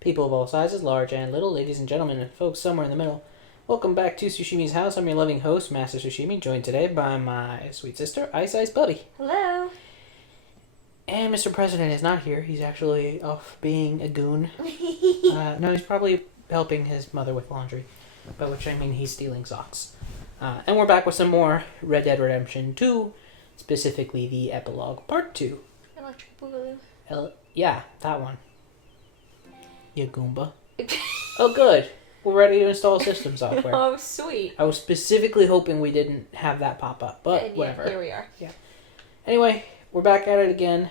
People of all sizes, large and little, ladies and gentlemen, and folks somewhere in the middle. Welcome back to Sushimi's House. I'm your loving host, Master Sushimi, joined today by my sweet sister, Ice Ice Bubby. Hello. And Mr. President is not here. He's actually off being a goon. No, he's probably helping his mother with laundry, by which I mean he's stealing socks. And we're back with some more Red Dead Redemption 2, specifically the Epilogue Part 2. Electric Boogaloo. Yeah, that one. You Goomba. Oh, good. We're ready to install system software. Oh, sweet. I was specifically hoping we didn't have that pop up, but And whatever. Yeah, here we are. Yeah. Anyway, we're back at it again.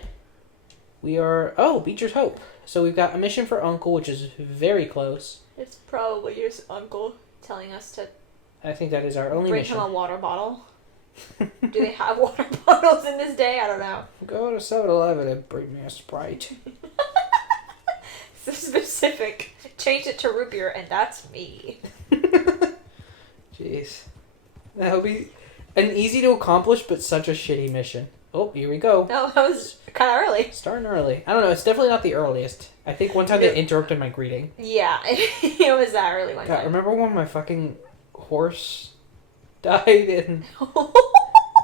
We are... Oh, Beecher's Hope. So we've got a mission for Uncle, which is very close. It's probably your uncle telling us to I think that is our only bring mission. him a water bottle. Do they have water bottles in this day? I don't know. Go to 7-Eleven and bring me a Sprite. So specific. Change it to root beer, and that's me. Jeez. That would be an easy to accomplish, but such a shitty mission. Oh, here we go. No, that was kind of early. Starting early. I don't know, it's definitely not the earliest. I think one time they interrupted my greeting. Yeah, it was that early one God, time. remember when my fucking horse died and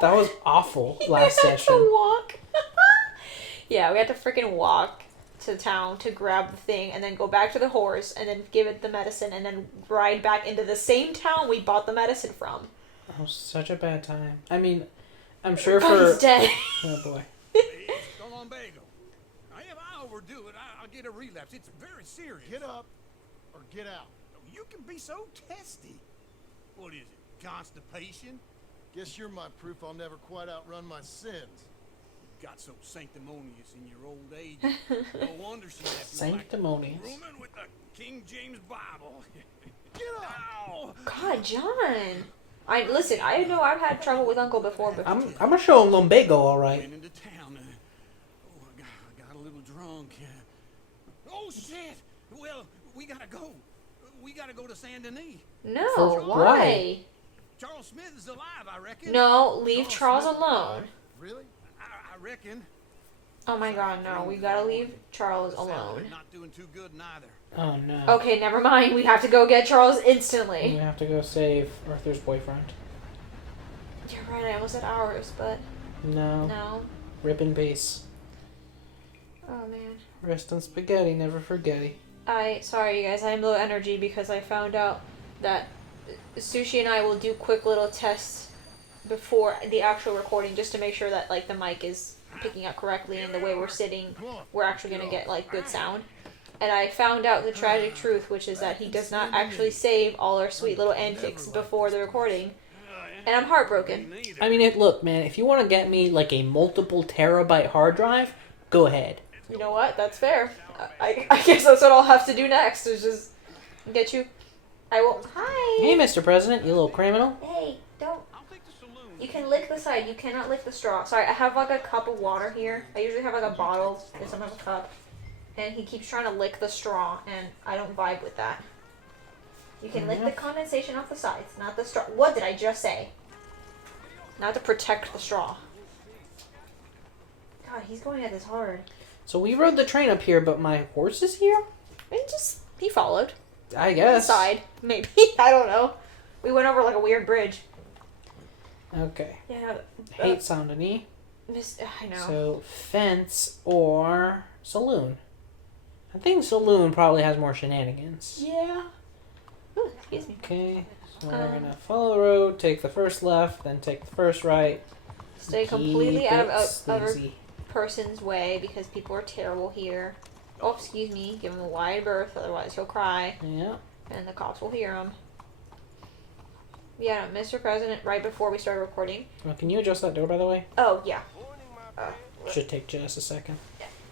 that was awful last We had session. to walk. Yeah, we had to freaking walk to town to grab the thing and then go back to the horse and then give it the medicine and then ride back into the same town we bought the medicine from. That was such a bad time. I mean, I'm sure Buddy's for... dead. Oh boy. Come on, Bagel. If I overdo it, I'll get a relapse. It's very serious. Get up or get out. You can be so testy. What is it? Constipation? Guess you're my proof I'll never quite outrun my sins. Got so sanctimonious in your old age. No wonder she left you Sanctimonious. like a woman with the King James Bible. Get up! Ow! God, John. Listen, I know I've had trouble with Uncle before, but I'm gonna show him lumbago, alright. Went into town. I got a little drunk. Oh, shit! Well, we gotta go. We gotta go to Saint Denis. no, For why? why? Charles Smith is alive, I reckon. No, leave Charles Smith- alone. Really? I reckon. Oh my God, no, we gotta leave Charles alone. Not doing too good neither. Oh no. Okay, never mind. We have to go get Charles We instantly. have to go save Arthur's boyfriend. You're right. I almost said ours, but No. no. Rip in peace. Oh man. Rest on spaghetti, never forgetty. Sorry you guys, I'm low energy because I found out that Sushi and I will do quick little tests before the actual recording just to make sure that like the mic is picking up correctly and the way we're sitting, we're actually gonna get like good sound. And I found out the tragic truth, which is that he does not actually save all our sweet little antics before the recording. And I'm heartbroken. I mean, look, man, if you want to get me like a multiple terabyte hard drive, go ahead. You know what? That's fair. I guess that's what I'll have to do next, is just get you. I will. Hi! Hey, Mr. President, you little criminal. Hey, don't. I'll take the saloon. You can lick the side. You cannot lick the straw. Sorry, I have like a cup of water here. I usually have like a bottle and sometimes a cup. And he keeps trying to lick the straw, and I don't vibe with that. You can lick the condensation off the sides, not the straw. What did I just say? Not to protect the straw. God, he's going at this hard. So we rode the train up here, but my horse is here? And he followed. I The guess. side, maybe. I don't know. We went over like a weird bridge. Okay. Yeah. Hate Saint Denis. I know. So, fence or saloon? I think saloon probably has more shenanigans. Yeah. Ooh, excuse me. Okay, so we're gonna follow the road, take the first left, then take the first right. Stay completely Keep out it of other sleazy. person's way because people are terrible here. Oh, excuse me. Give him a wide berth, otherwise he'll cry, Yeah. and the cops will hear him. Yeah, Mr. President, right before we started recording. Well, can you adjust that door, by the way? Oh, yeah. Should take just a second.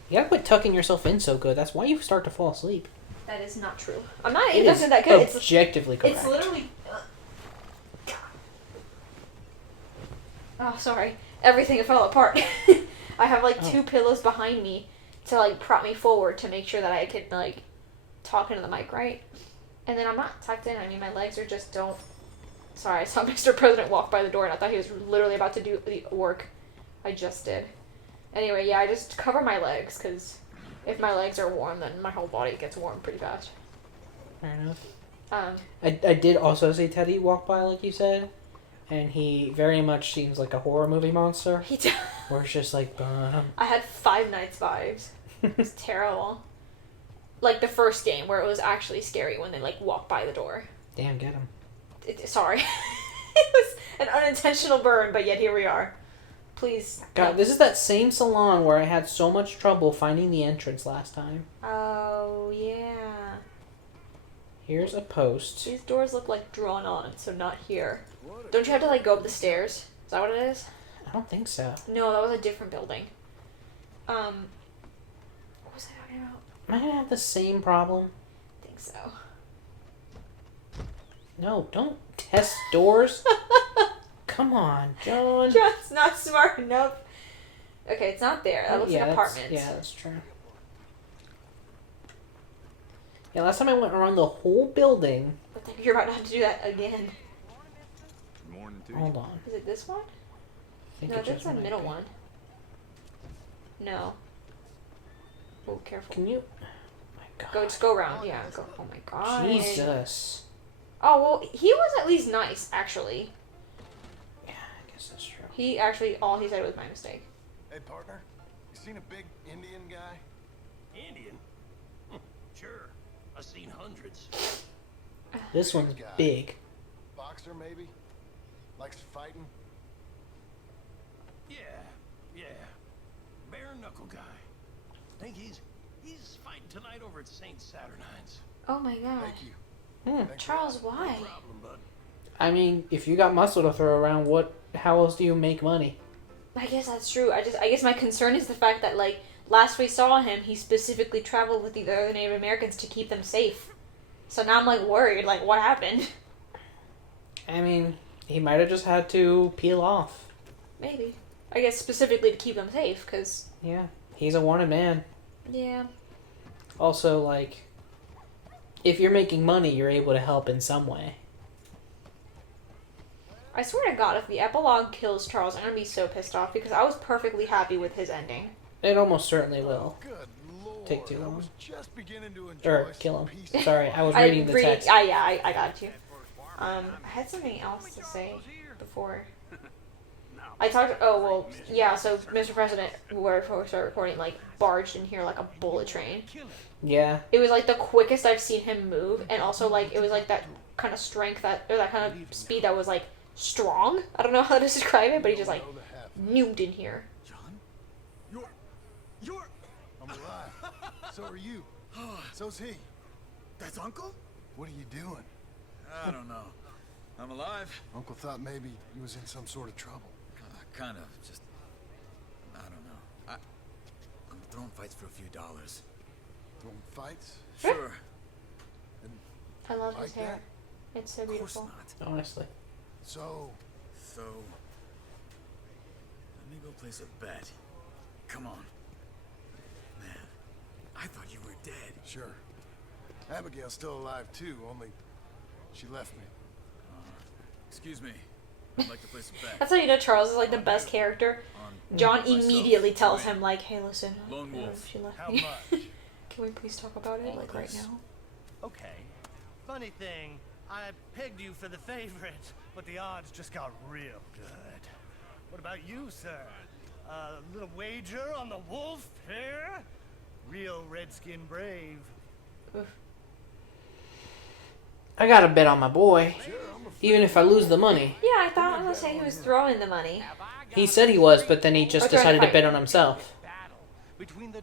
You gotta quit tucking yourself in so good. That's why you start to fall asleep. That is not true. I'm not It even is doing that good. It's objectively correct. It's literally... Oh, sorry. Everything fell apart. I have like 2 pillows behind me to like prop me forward to make sure that I can like talk into the mic right. And then I'm not tucked in. I mean, my legs are just don't... Sorry, I saw Mr. President walk by the door and I thought he was literally about to do the work I just did. Anyway, yeah, I just cover my legs because If my legs are warm, then my whole body gets warm pretty fast. Fair enough. Um, I did also see Teddy walk by, like you said, and he very much seems like a horror movie monster. he d- Where it's just like, I had Five Nights vibes. It was terrible. Like the first game where it was actually scary when they like walk by the door. damn, get him. Sorry. It was an unintentional burn, but yet here we are. Please. God, this is that same salon where I had so much trouble finding the entrance last time. Oh, yeah. Here's a post. These doors look like drawn on, so not here. Don't you have to like go up the stairs? Is that what it is? I don't think so. No, that was a different building. What was I talking about? Am I gonna have the same problem? I think so. No, don't test doors. Come on, John. John's not smart enough. Okay, it's not there. That looks like that's- apartments. Yeah, that's true. Yeah, last time I went around the whole building. But then you're about to have to do that again. Good morning to Hold on. Is it this one? I think No, it that's just the might middle be. one. No. Oh, careful. Can you? Oh my God. Just go around. Yeah, go. Oh my god. Jesus. Oh, well, he was at least nice, actually. Yeah, I guess that's true. He actually, all he said was my mistake. Hey, partner. You seen a big Indian guy? Indian? Sure. I've seen hundreds. This one's big. Boxer, maybe? Likes fighting? Yeah. Bare knuckle guy. Think he's fighting tonight over at St. Saturnine's. Oh my god. Thank you. Thanks Charles, a lot. why? Problem, bud. I mean, if you got muscle to throw around, how else do you make money? I guess that's true. I guess my concern is the fact that, like, last we saw him, he specifically traveled with the other Native Americans to keep them safe. So now I'm, like, worried. Like, what happened? I mean, he might have just had to peel off. Maybe. I guess specifically to keep them safe, because... Yeah, he's a wanted man. Yeah. Also, like, if you're making money, you're able to help in some way. I swear to God, if the epilogue kills Charles, I'm gonna be so pissed off, because I was perfectly happy with his ending. It almost certainly will. Good lord. Take too long. I was just beginning to enjoy Or some kill him. peace. Sorry, I was reading the text. I got you. I had something else to say before. I talked. Oh well, yeah. So Mr. President, before we start recording, like barged in here like a bullet train. Yeah. It was like the quickest I've seen him move, and also like it was like that kind of strength or that kind of speed that was like strong. I don't know how to describe it, but he just like nuked in here. John? You're... I'm alive. So are you. So's he. That's Uncle? What are you doing? I don't know. I'm alive. Uncle thought maybe he was in some sort of trouble. Kind of. Just... I don't know. I'm throwing fights for a few dollars. Throwing fights? Sure. I love Like his hair. It's so Of course beautiful. not. Honestly. So, So... Let me go place a bet. Come on. Man, I thought you were dead. sure. Abigail's still alive too, only she left me. Excuse me. I'd like to place a bet. That's how you know Charles is like the best character. On John myself. immediately tells Right. him like, "Hey, listen, Lone wolf. she left How me. much? Can we please talk about it All like of right this. now?" Okay. Funny thing, I pegged you for the favorite, but the odds just got real good. What about you, sir? A little wager on the wolf here? Real redskin brave. I got a bet on my boy. Even if I lose the money. Yeah, I thought I was saying he was throwing the money. He said he was, but then he just Or trying to decided to fight. bet on himself. Between the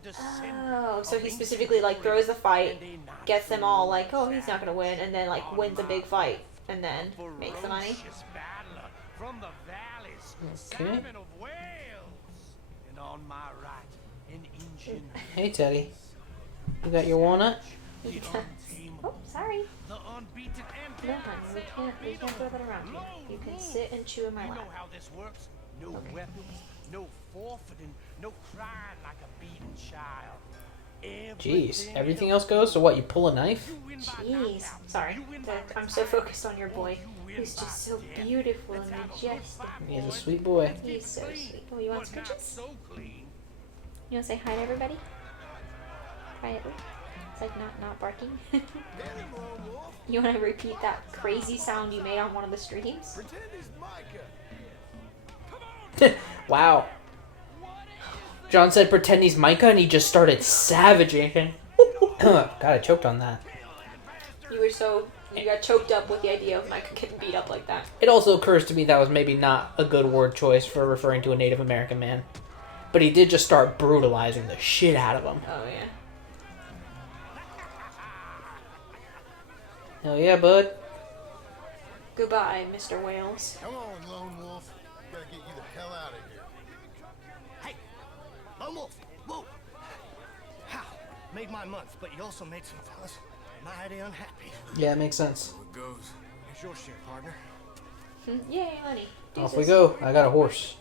Oh, so he specifically like throws the fight, gets them all like, oh, he's not gonna win, and then like wins a big fight, and then makes the money. battler from the valleys, Okay. Simon of Wales, and on my right, an ancient Hey, Teddy. You got your walnut? Oh, sorry. the unbeaten and No, honey, we can't throw that around here. You can sit and chew in my You know lap. how this works. No weapons, no forfeiting, no crying like a beaten child. Jeez, everything else goes? So what, you pull a knife? Jeez, sorry. I'm so focused on your boy. He's just so beautiful and majestic. He's a sweet boy. He's so sweet. Oh, you want scritches? So clean. You want to say hi to everybody? quietly. It's like not barking. You want to repeat that crazy sound you made on one of the streams? Pretend he's Micah. Wow. John said pretend he's Micah and he just started savaging him. God, I choked on that. You got choked up with the idea of Micah getting beat up like that. It also occurs to me that was maybe not a good word choice for referring to a Native American man. But he did just start brutalizing the shit out of him. Oh, yeah. Hell yeah, bud. Goodbye, Mr. Wales. Come on, Lone Wolf. Gotta get you the hell out of here. Hey, Lone Wolf, whoa. How? Made my month, but you also made some fellas mighty unhappy. Yeah, it makes sense. It goes. Here's your share, partner. Yay, money. Off we go. I got a horse.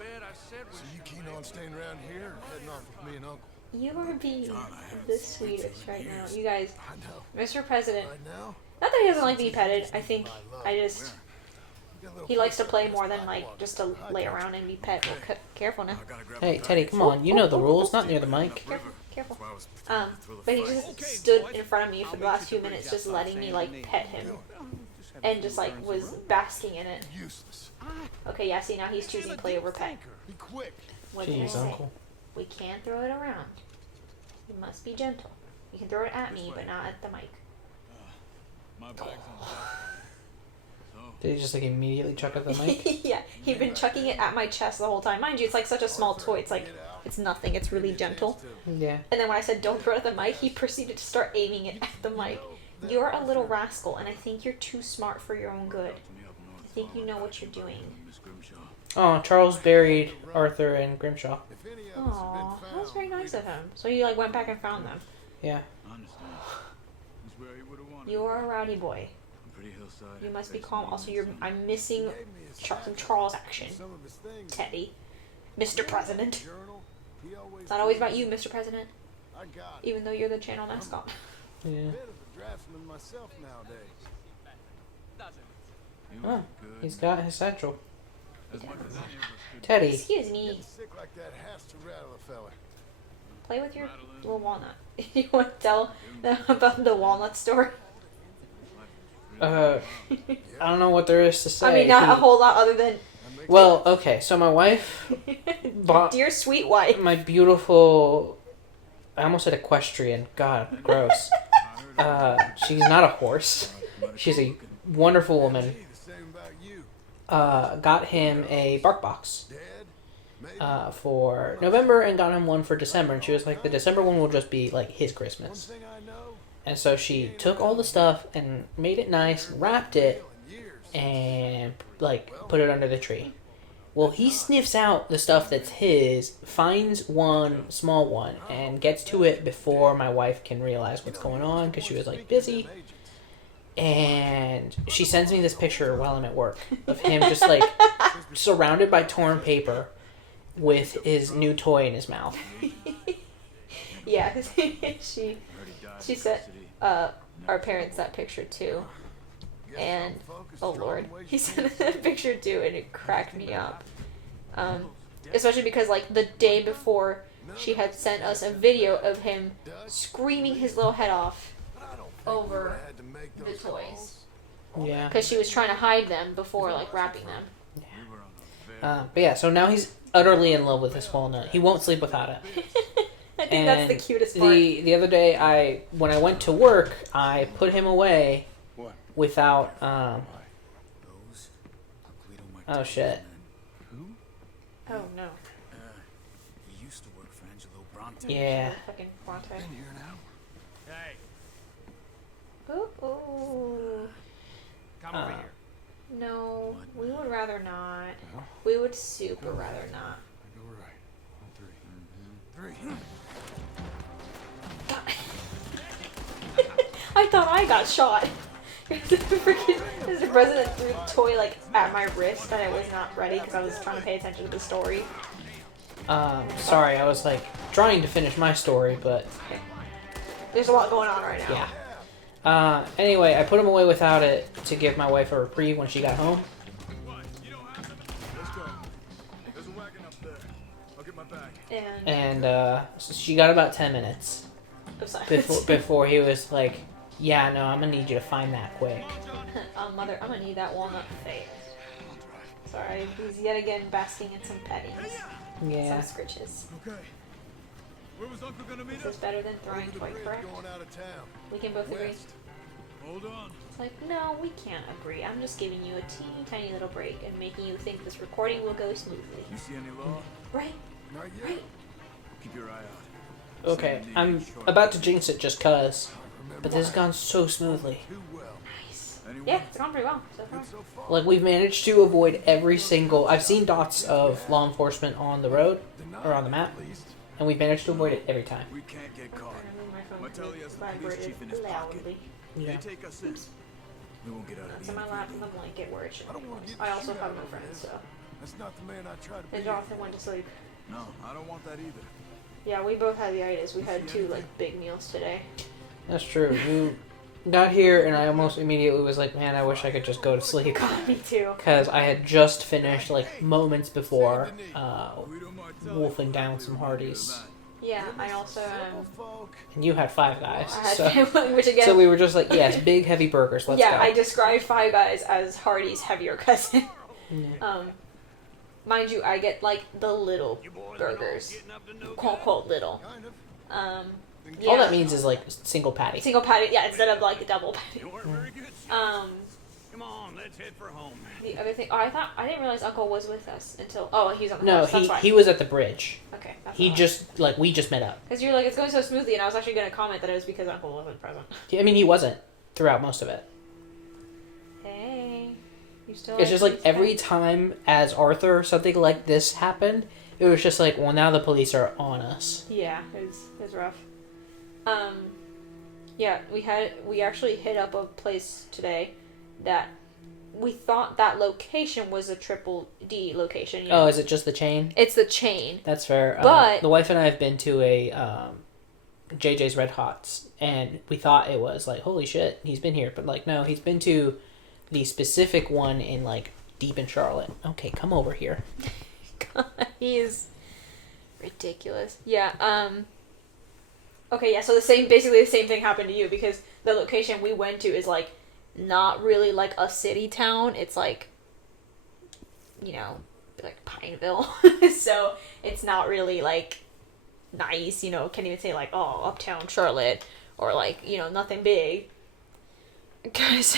So you keen on staying around here or heading off with me and Uncle? You are being the sweetest right now. You guys, I know. Mr. President, Right now? not that he doesn't like being petted, I think he likes to play more than like just to lay around and be pet. Well, careful now. Hey, Teddy, come on. You know the rules. Not near the mic. Careful. But he just stood in front of me for the last few minutes just letting me like pet him. And just like was basking in it. Useless. Okay, yeah, see now he's choosing play over pet. Be quick. What can I Jeez, say? Uncle. We can't throw it around. You must be gentle. You can throw it at me, but not at the mic. My bag's on Did he just like immediately chuck at the mic? Yeah, he'd been chucking it at my chest the whole time. Mind you, it's like such a small toy. It's like, it's nothing. It's really gentle. Yeah. And then when I said don't throw it at the mic, he proceeded to start aiming it at the mic. You're a little rascal, and I think you're too smart for your own good. I think you know what you're doing. Oh, Charles buried Arthur and Grimshaw. If any of us have been Aw, found, that was very nice of him. So you like went back and found them. Yeah. You are a rowdy boy. You must be calm. Also, I'm missing some Charles action. some of his things. Teddy. Mr. President. Journal, he always It's not always about you, Mr. President. I got it. Even though you're the channel mascot. Yeah. Bit of a draftsman myself nowadays. Oh, he's got his satchel. Teddy. Excuse me. Getting sick like that has to rattle a fella. Play with your little walnut. You want to tell them about the walnut story? I don't know what there is to say. I mean, not a whole lot other than Well, okay, so my wife bought dear sweet wife. my beautiful. I almost said equestrian. God, gross. She's not a horse. She's a wonderful woman. Hey, the same about you. Got him a bark box Dad, maybe. for November and got him one for December. And she was like, the December one will just be like his One Christmas. thing I know, And so she took all the stuff and made it nice, wrapped it, in years. and like put it under the tree. Well, he sniffs out the stuff that's his, finds one small one, and gets to it before my wife can realize what's going on because she was like busy. And she sends me this picture while I'm at work of him just like surrounded by torn paper with his new toy in his mouth. Yeah, she sent our parents that picture too. And oh lord, he sent that picture too, and it cracked me up. Especially because like the day before, she had sent us a video of him screaming his little head off over the toys Yeah. because she was trying to hide them before like wrapping them. But yeah, so now he's utterly in love with this walnut. He won't sleep without it. I think that's the cutest part. The other day, when I went to work, I put him away without oh shit. Oh no. He used to work for Angelo Bronte. Yeah. Fucking Bronte. Been here now. Hey, Ooh, ooh. come over here. No, we would rather not. We would super rather not. I go right. On 3. 3. I thought I got shot. Freaking Mr. President threw the toy like at my wrist and I was not ready because I was trying to pay attention to the story. Sorry, I was like trying to finish my story, but There's a lot going on right now. yeah. Anyway, I put him away without it to give my wife a reprieve when she got home. Let's go. There's a wagon up there. I'll get my bag. And And so she got about 10 minutes. of silence. Before he was like, yeah, no, I'm gonna need you to find that quick. Mother, I'm gonna need that walnut fast. Sorry, he's yet again basking in some pettings. Yeah. Some scritches. Okay. Where was Uncle gonna meet This us? is better than throwing Over the toy, bridge, correct? going out of town. We can both agree. West. Hold on. It's like, no, we can't agree. I'm just giving you a teeny tiny little break and making you think this recording will go smoothly. You see any law? Right? Not yet. Right? Keep your eye out. Okay, I'm about to jinx it just cause, but this has gone so smoothly. Too well. Nice. Anyone? Yeah, it's gone pretty well so far. Good so far. Like, we've managed to avoid every single... I've seen dots of law enforcement on the road, or on the map, At least. and we've managed to avoid it every time. We can't get caught. My phone Matteli has the police vibrated chief in his pocket. loudly. Yeah. They take us in. We won't get out of That's the in my interview. lap in the blanket where it should I don't be. want to get I also shit have out no of friends, this. so. That's not the man I try to be. And Jonathan went to sleep. No, I don't want that either. Yeah, we both had the itis. We had 2 like big meals today. That's true. You got here, and I almost immediately was like, man, I wish I could just go to sleep. Me too. Because I had just finished, like, moments before, wolfing down some Hardee's. Yeah, I also Folk. And you had Five Guys. I had So, which again. so we were just like, yes, big, heavy burgers, let's yeah, go. I described Five Guys as Hardy's heavier cousin. Yeah. Mind you, I get like the little burgers, quote unquote little. Kind of. Yeah. All that means is, like, single patty. Single patty, yeah, instead of like a double patty. You weren't very good. Come on, let's head for home. The other thing, I didn't realize Uncle was with us until he was on the No, horse. That's why. he was at the bridge. Okay, that's He just, like, we just met up. because you're like it's going so smoothly, and I was actually gonna comment that it was because Uncle wasn't present. I mean, he wasn't throughout most of it. Hey, you still. It's just like every time as Arthur something like this happened, it was just like, well, now the police are on us. Yeah, it was rough. Yeah, we actually hit up a place today that we thought that location was a triple D location. You know? Oh, is it just the chain? It's the chain. That's fair. But- the wife and I have been to a JJ's Red Hots, and we thought it was like, holy shit, he's been here. But like, no, he's been to the specific one in like deep in Charlotte. Okay, come over here. God, he is ridiculous. Yeah. Okay. Yeah. So basically the same thing happened to you because the location we went to is like not really like a city town. It's like, you know, like Pineville. So it's not really like nice. You know, can't even say like uptown Charlotte or like nothing big. Guys,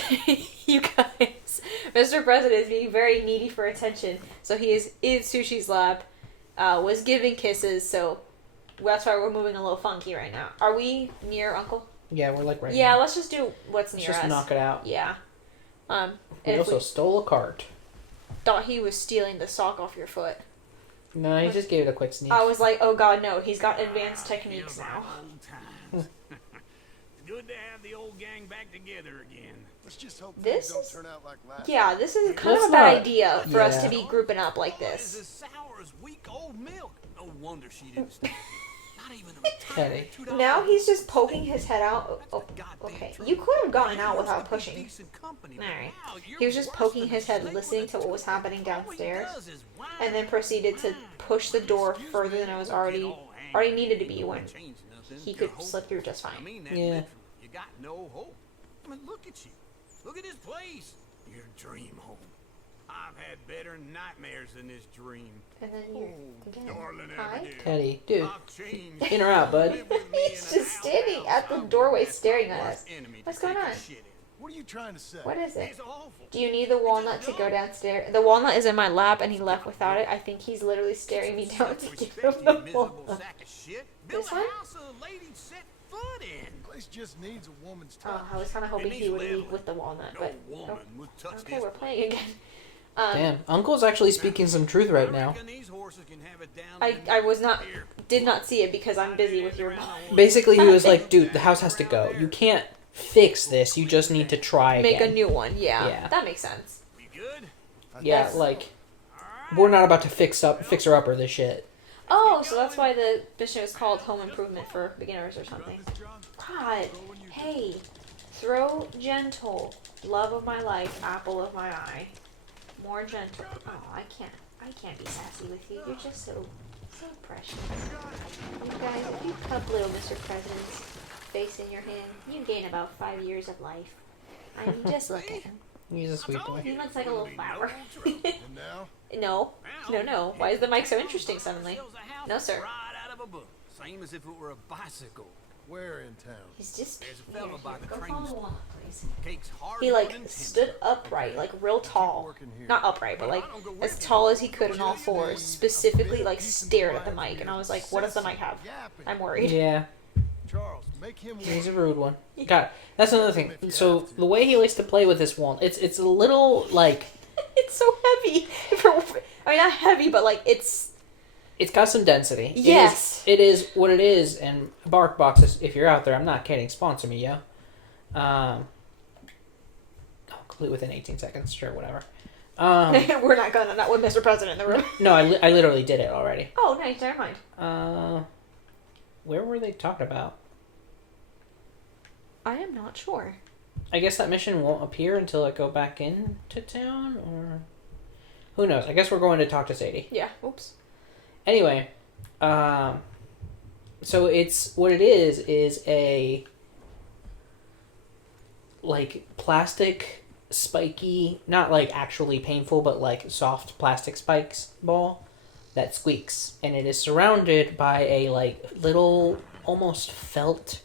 you guys, Mr. President is being very needy for attention. So he is in Sushi's lap, was giving kisses, so that's why we're moving a little funky right now. Are we near Uncle? Yeah, we're like right Yeah, now. let's just do what's near Let's just us. knock it out. Yeah. We And if also we stole a cart. thought he was stealing the sock off your foot, No, he just gave it a quick sneak. I was like, oh god, no, he's got advanced techniques now. It's good to have the old gang back together again. Let's just hope This things is- don't turn out like last. Yeah, this is kind Let's of a bad not- idea for us yeah. to be grouping up like Oh, it's this. as sour as weak old milk. No wonder she didn't stay. Not even a Teddy. retired $2 Now he's just poking his head out. Oh, goddamn okay. truth. You could have gotten out He without used to be pushing. decent company, but Alright. now you're He was just worse poking than his a head, snake listening with a to what was tail. happening All he downstairs, does is whine and then proceeded to push the door further than it was already needed to be when he could slip through just I fine. mean that Yeah. literally. You got no hope. I mean, look at you. Look at this place. Your dream home. I've had better nightmares than this dream. And then you again. Darling Hi. Abigail, Teddy, dude, I've changed. in or out, bud? Live with me He's in a just standing outhouse. at the I'm doorway the staring at worst us. enemy to What's going take a on? shit in. What are you trying to say? What is it? It's awful. Do you need the walnut to go downstairs? The walnut is in my lap, and he left without it. I think he's literally staring me down to give him You the miserable walnut. sack of shit. Build This a one? house a lady set foot in. The place just needs a woman's touch. Oh, I was kind of hoping he would leave with the walnut, No but woman would touch okay, this we're place. playing again. Damn, Uncle's actually speaking some truth right now. reckon these horses can have it down in did not see it because I'm busy with your Basically, he was like, dude, the house has to go. You can't fix this. You just need to try again. make a new one. Yeah, Yeah. that makes sense. We good? Yeah, Yes. like, we're not about to fixer upper this shit. Oh, so that's why the mission is called Home Improvement for Beginners or something. God, hey, throw gentle, love of my life, apple of my eye, more gentle. Oh, I can't be sassy with you. You're just so precious. You guys, if you cup little Mr. President, face in your hand. You gain about 5 years of life. I mean, just look at him. He's a sweet boy. He looks like a little flower. And now? No. Why is the mic so interesting suddenly? No, sir. Right out of a book. Same as if it were a bicycle. Where in town? He's just There's a here. fella by the Go train follow station. along, please. Cake's hard He like running stood timber. upright, like real tall. working here. Not upright, but like as tall as he could on all fours. Specifically, like stared at the mic, and I was like, "What does the mic have?" I'm worried. Yeah, Charles, make him he's a rude one. God, that's another thing. So the way he likes to play with this wall, it's a little like It's so heavy. I mean, not heavy, but like it's. it's got some density. Yes. It is what it is. And Bark Boxes, if you're out there, I'm not kidding. Sponsor me, yo. Complete within 18 seconds. Sure, whatever. We're not with Mr. President in the room. No, I literally did it already. Oh, nice. Never mind. Where were they talking about? I am not sure. I guess that mission won't appear until I go back into town, or who knows? I guess we're going to talk to Sadie. Yeah. Oops. Anyway, so it's what it is a like plastic spiky, not like actually painful, but like soft plastic spikes ball that squeaks, and it is surrounded by a like little almost felt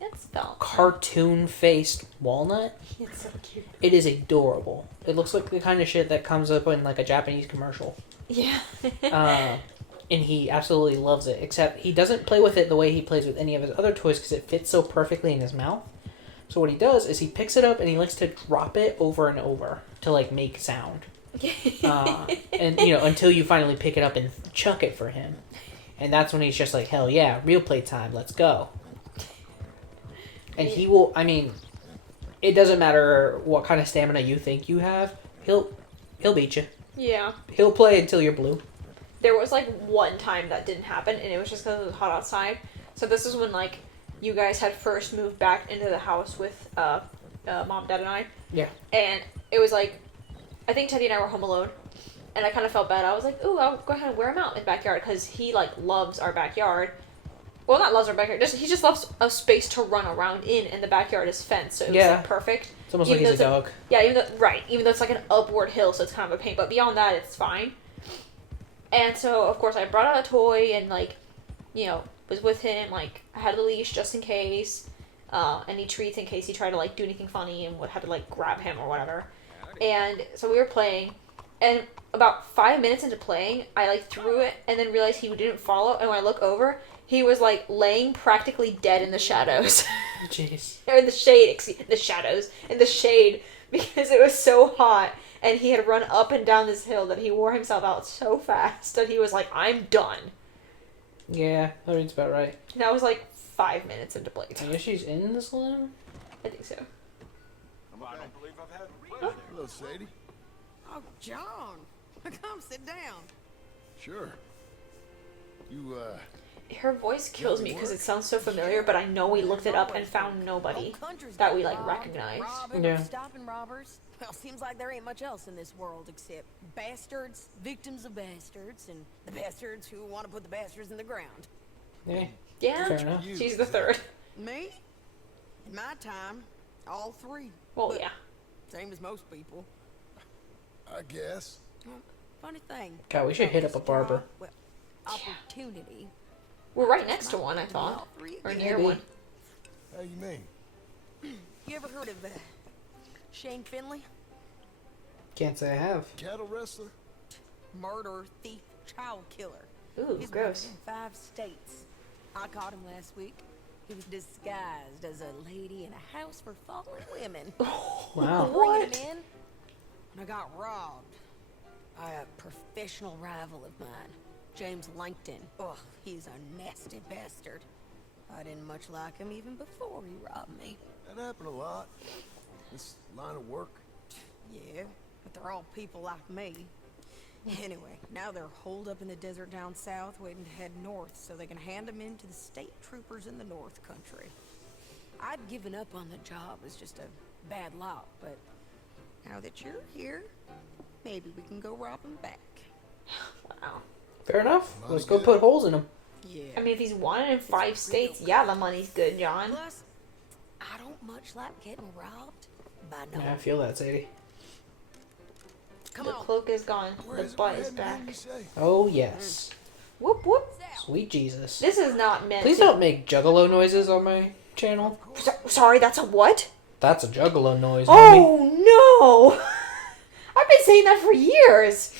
It's felt. cartoon faced walnut. It's so cute. It is adorable. It looks like the kind of shit that comes up in like a Japanese commercial. Yeah. And he absolutely loves it, except he doesn't play with it the way he plays with any of his other toys because it fits so perfectly in his mouth. So what he does is he picks it up and he likes to drop it over and over to like make sound. And until you finally pick it up and chuck it for him. And that's when he's just like, hell yeah, real playtime, let's go. And he will, I mean, it doesn't matter what kind of stamina you think you have, he'll beat you. Yeah. He'll play until you're blue. There was like one time that didn't happen, and it was just because it was hot outside. So this is when like you guys had first moved back into the house with mom, dad, and I. Yeah. And it was like, I think Teddy and I were home alone, and I kind of felt bad. I was like, ooh, I'll go ahead and wear him out in the backyard because he like loves our backyard. Well, not loves our backyard. He just loves a space to run around in, and the backyard is fenced, so it was like perfect. It's almost like he's a dog. Yeah, even though it's like an upward hill, so it's kind of a pain. But beyond that, it's fine. And so, of course, I brought out a toy and, like, was with him. Like, I had a leash just in case. Any treats in case he tried to, like, do anything funny and had to, like, grab him or whatever. And so we were playing. And about 5 minutes into playing, I, like, threw it and then realized he didn't follow. And when I look over, he was, like, laying practically dead in the shadows. Jeez. Or in the shade, the shadows. In the shade. Because it was so hot. And he had run up and down this hill that he wore himself out so fast that he was like, I'm done. Yeah, that reads about right. And that was like 5 minutes into playtime. I guess she's in the saloon? I think so. I don't believe I've had the pleasure. Hello, Sadie. Oh, John. Come sit down. Sure. You, Her voice kills me because it sounds so familiar, but I know we looked it up and found nobody that we, like, recognized. Robbing, stopping robbers. Well, seems like there ain't much else in this world except bastards, victims of bastards, and the bastards who want to put the bastards in the ground. Yeah. Yeah, Fair enough. she's the third. Me? In my time, all three. Well, But yeah. Same as most people. I guess. Well, funny thing. God, we should hit up a barber. Well, opportunity. We're right next to one, I thought. All three Or again. near one. How you mean? You ever heard of Shane Finley? Can't say I have. Cattle wrestler? Murderer, thief, child killer. Ooh, He's gross. in 5 states. I caught him last week. He was disguised as a lady in a house for fallen women. Wow. Bringing him in, and I got robbed by a professional rival of mine, James Langton. Ugh, he's a nasty bastard. I didn't much like him even before he robbed me. That happened a lot. This line of work. Yeah, but they're all people like me. Anyway, now they're holed up in the desert down south, waiting to head north so they can hand them in to the state troopers in the north country. I'd given up on the job as just a bad lot, but now that you're here, maybe we can go rob them back. Wow. Fair enough. Mighty Let's go good. put holes in them. Yeah. I mean, if he's wanted in 5 states, yeah, the money's good, John. Plus, I don't much like getting robbed by no. Yeah, I feel that, Sadie. Come The on. cloak is gone. The butt is heading back. again, you say? Oh, yes. Whoop whoop. Sweet Jesus. This is not meant Please to... don't make juggalo noises on my channel. Sorry, that's a what? That's a juggalo noise, homie. Oh, no! I've been saying that for years.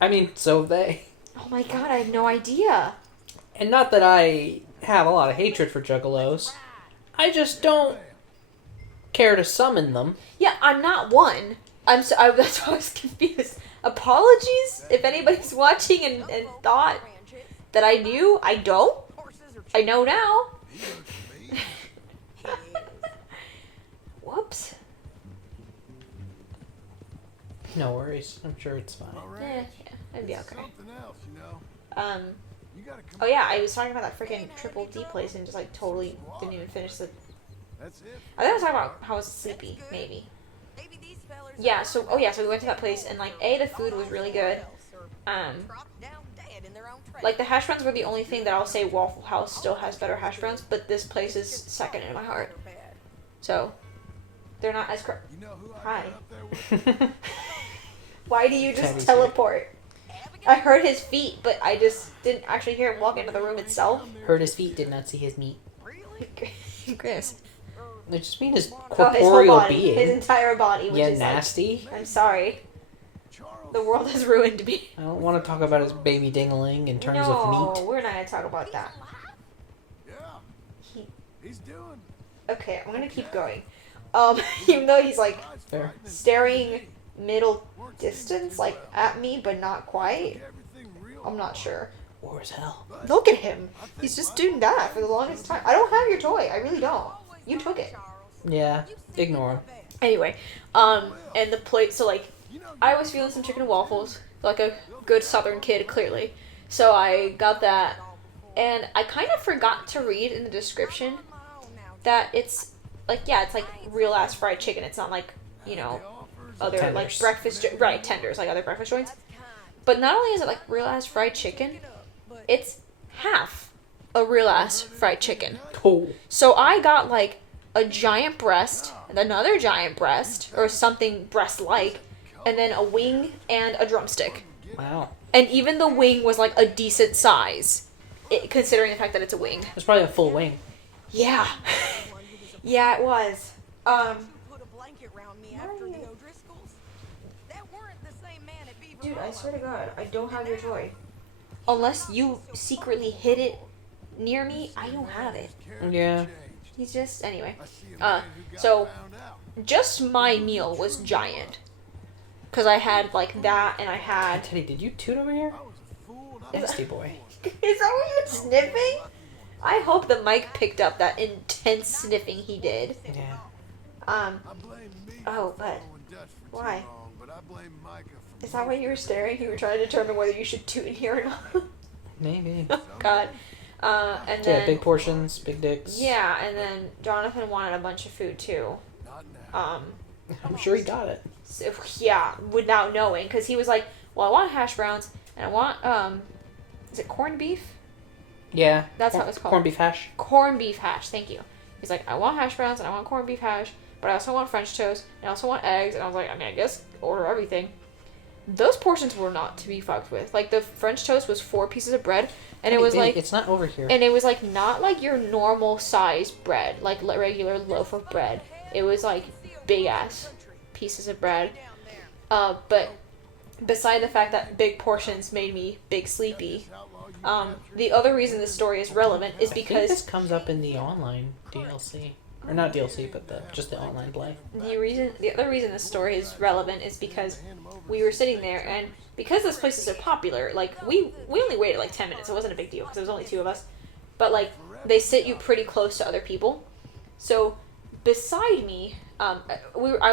I mean, so have they. Oh my god, I have no idea. And not that I have a lot of hatred for juggalos. I just don't care to summon them. Yeah, I'm not one. That's why I was confused. Apologies if anybody's watching and thought that I knew. I don't. I know now. Whoops. No worries. I'm sure it's fine. All Yeah, right. it'd be okay. Something else, you know. You gotta come Oh yeah, I was talking about that freaking Triple D place and just like totally didn't even finish the... That's it. I think I was talking about how I was sleepy, maybe. Yeah, so we went to that place and like the food was really good. Like the hash browns were the only thing that I'll say Waffle House still has better hash browns, but this place is second in my heart. So they're not as You know who Hi. I got up there with? Why do you just Teddy's teleport? I heard his feet, but I just didn't actually hear him walk into the room itself. Heard his feet, did not see his meat. Chris. I just mean his Oh, his whole corporeal body. being. His entire body. Which Yeah, is like, nasty. I'm sorry. Charles. The world has ruined me. I don't want to talk about his baby dingling in terms of No, meat. we're not going to talk about that. Yeah, He, he's doing. okay, I'm going to keep going. Even though he's like Fair. staring middle distance, like at me, but not quite. Everything real. I'm not sure. War as hell. Look at him. He's just doing that for the longest time. I don't have your toy. I really don't. You took it. Yeah, ignore him. Anyway, and the plate, so like, I was feeling some chicken and waffles, like a good southern kid, clearly. So I got that, and I kind of forgot to read in the description that it's, like, yeah, it's like real ass fried chicken. It's not like, you know, other, like, Tenders. breakfast, right, tenders, like other breakfast joints. But not only is it like real ass fried chicken, it's half a real ass fried chicken. Oh. So I got like a giant breast, and another giant breast, or something breast-like, and then a wing and a drumstick. Wow. And even the wing was like a decent size, considering the fact that it's a wing. It's probably a full wing. Yeah. Yeah, it was. Put a blanket around me after the O'Driscolls. That weren't the same man at Beaver Dude, I Hollow. swear to God, I don't have your toy. Unless you secretly hid it near me, I don't have it. Yeah. He's just, anyway. I see a man who got So, found out. just my meal was giant. Because I had, like, that, and I had... Teddy, did you toot over here? I was a fool. not Nasty boy. Is that what you're sniffing? I hope the mic picked up that intense sniffing he did. Yeah. I blame me Oh, for but following Dutch for why? too long, but I blame Micah for Is that why you were staring? You were trying to determine whether you should toot in here or not? Maybe. Oh, God. And Yeah, then... big portions, big dicks. Yeah, and then Jonathan wanted a bunch of food, too. not now. I'm sure he got it. So, yeah, without knowing. Because he was like, well, I want hash browns, and I want, is it corned beef? Yeah. That's how it's called. Corned beef hash. Corned beef hash, thank you. He's like, I want hash browns and I want corned beef hash, but I also want French toast and I also want eggs. And I was like, I mean, I guess order everything. Those portions were not to be fucked with. Like, the French toast was 4 pieces of bread, and it was like, It's not over here. and it was like not like your normal size bread, like regular loaf of bread. It was like big ass pieces of bread. But beside the fact that big portions made me big sleepy, the other reason this story is relevant is I think because this comes up in the online DLC. Or not DLC, but just the online play. the other reason this story is relevant is because we were sitting there, and because this place is so popular, like, we only waited like 10 minutes. It wasn't a big deal because there was only 2 of us, but like, they sit you pretty close to other people. So beside me, I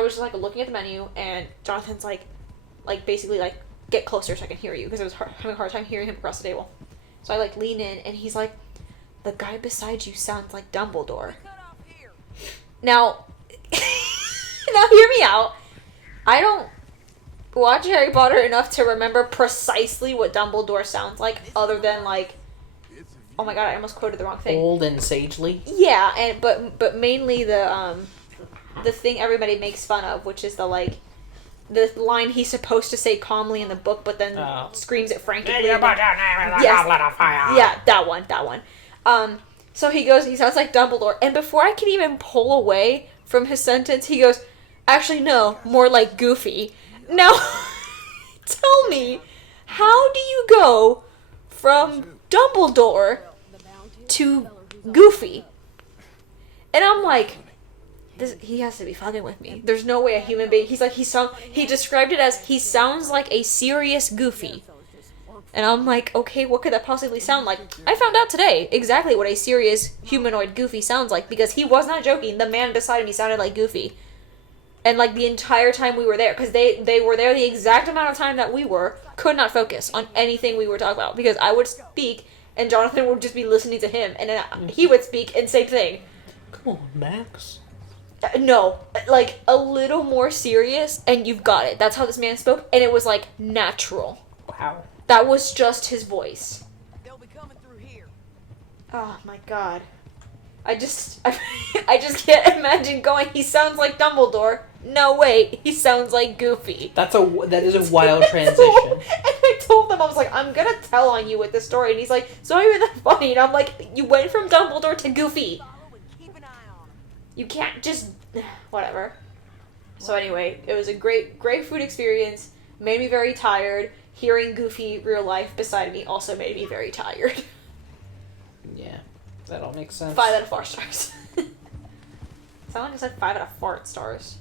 was just like looking at the menu, and Jonathan's like basically like, get closer so I can hear you, because I was having a hard time hearing him across the table. So I like lean in, and he's like, the guy beside you sounds like Dumbledore. Now, now hear me out. I don't watch Harry Potter enough to remember precisely what Dumbledore sounds like, other than like oh my god, I almost quoted the wrong thing. Old and sagely. Yeah, and but mainly the thing everybody makes fun of, which is the line he's supposed to say calmly in the book, but then screams it frantically. Yes. Yeah, that one. So he sounds like Dumbledore, and before I can even pull away from his sentence, he goes, actually no, more like Goofy. Now, tell me, how do you go from Dumbledore to Goofy? And I'm like, he has to be fucking with me. There's no way a human being. He's like, he described it as, he sounds like a serious Goofy. And I'm like, okay, what could that possibly sound like? I found out today exactly what a serious humanoid Goofy sounds like, because he was not joking. The man beside me sounded like Goofy. And like the entire time we were there, because they were there the exact amount of time that we were, could not focus on anything we were talking about, because I would speak and Jonathan would just be listening to him, and then he would speak and same thing. Come on, Max. No, like a little more serious, and you've got it. That's how this man spoke, and it was like natural. Wow. That was just his voice. They'll be coming through here. Oh my god. I just can't imagine going, he sounds like Dumbledore. No, wait, he sounds like Goofy. That is a wild transition. And I told them, I was like, I'm gonna tell on you with this story. And he's like, it's not even that funny. And I'm like, you went from Dumbledore to Goofy. Keep an eye on 'em. You can't just... Whatever. So anyway, it was a great food experience. Made me very tired. Hearing Goofy real life beside me also made me very tired. Yeah, that all makes sense. 5 out of 4 stars. Sound like I said 5 out of 4 stars.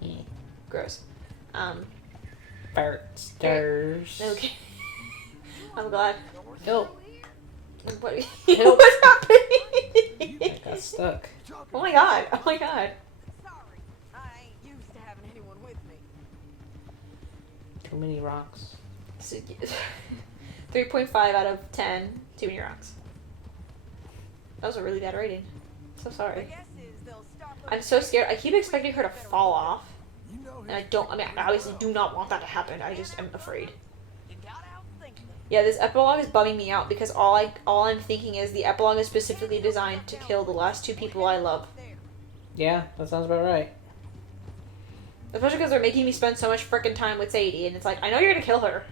Yeah. Gross. Fart stars. Okay. I'm glad. Help. What? Help. What's happening? I got stuck. Oh my god. Sorry, I ain't used to having anyone with me. Too many rocks. 3.5 out of 10. Too many rocks. That was a really bad rating. So My sorry. guess is they'll stop I'm so scared. I keep expecting her to fall off. And I obviously do not want that to happen. I just am afraid. You gotta outthink them. Yeah, this epilogue is bumming me out because all I'm thinking is the epilogue is specifically designed to kill the last 2 people I love. Yeah, that sounds about right. Especially because they're making me spend so much frickin' time with Sadie, and it's like, I know you're gonna kill her.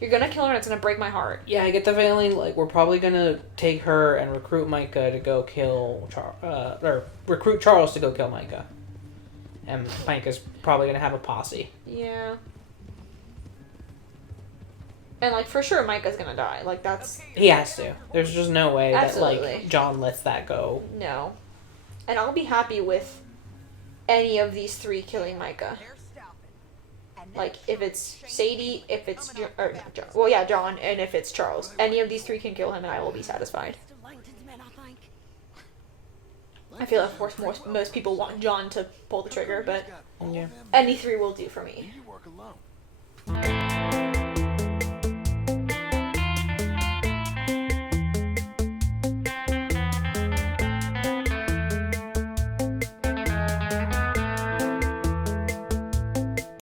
You're gonna kill her and it's gonna break my heart. Yeah, I get the feeling like we're probably gonna take her and recruit Micah to go kill or recruit Charles to go kill Micah. And Micah's probably gonna have a posse. Yeah. And, like, for sure Micah's gonna die. Like, that's... He has to. There's just no way that, Absolutely. like, John lets that go. No. And I'll be happy with any of these 3 killing Micah. They're stopping. And Like, if it's Sadie, if it's... John, and if it's Charles. Any of these 3 can kill him and I will be satisfied. Langton's men, I think. I feel, of course, most people want John to pull the trigger, but Yeah. any 3 will do for me. You work alone.